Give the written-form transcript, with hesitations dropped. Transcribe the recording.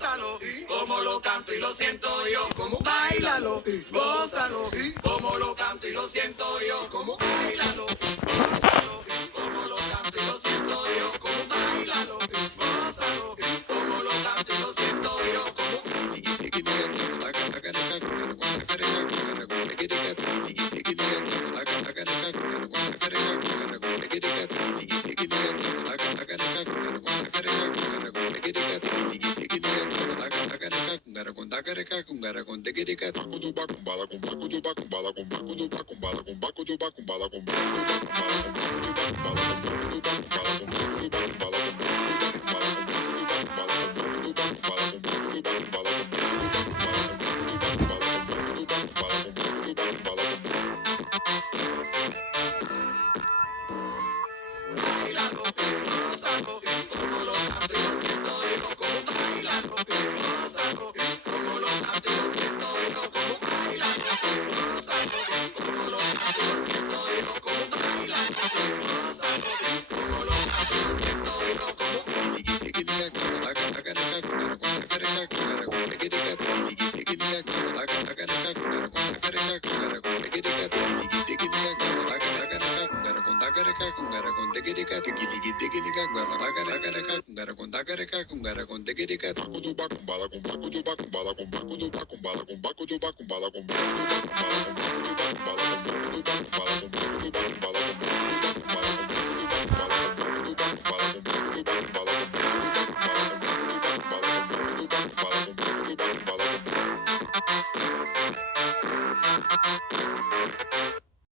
gózalo, como lo canto y lo siento yo, como bailalo, gózalo, como lo canto y lo siento yo, como bailalo, gózalo, como lo canto y lo siento yo, como bailalo, gózalo, como lo canto y lo siento yo, como bailalo, gózalo, como lo canto y lo siento yo, como bailalo, gózalo, como lo canto y lo siento yo, como bailalo, gózalo, como lo canto y lo siento yo, como bailalo, gózalo, como lo canto y lo siento yo, como